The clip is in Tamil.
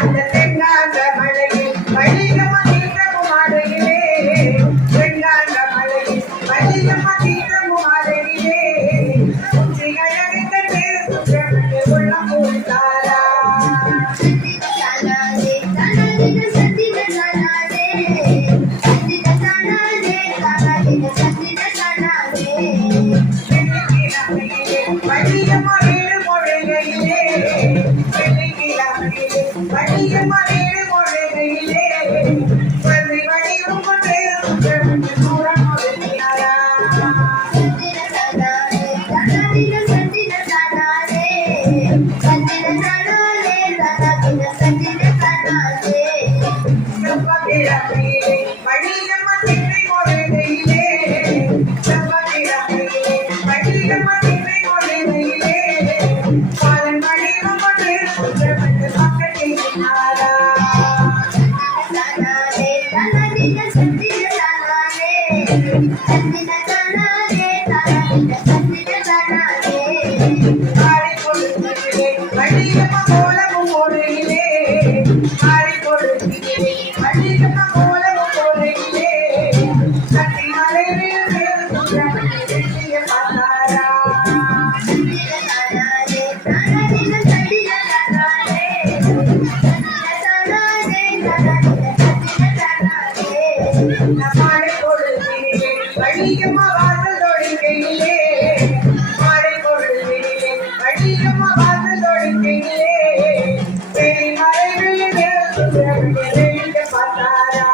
அந்த தென்னாங்க மலையில் வழிகம தீர்த்தமும் ஆடையிலே தென்னாங்க மலையில் வழிகம தீர்த்தமும் ஆடையிலே அழகித்த தேர்ந்து உள்ளம் போட்டாரா வழிகம வீடு மொழிகையிலே வழிகம வீடு மொழிகையிலே வழி வடிவும் கொண்டே தூரம் ஒதுக்கினாரா வழிகம திரை மொழிகையிலே வழிகம திரை மொழிகையிலே பாலன் வடிவம் கொண்டு பக்கத்தில் நின்றாரா ஆடி கொடுத்திலே வழிகம கோலமும் ஓடுகிலே ஆடி கொடுத்திலே வழிகம கோலமும் ஓடுகிலே கட்டி மலையில் வெற்றிய பார்த்தாரா மாலை கொடுத்திலே வழிகம வாசல் தொழிற்கையிலே மாலை கொடுத்திலே வழிகம வாசல் தொழிற்கையிலே வெளி மலைகளில் வெளிய பார்த்தாரா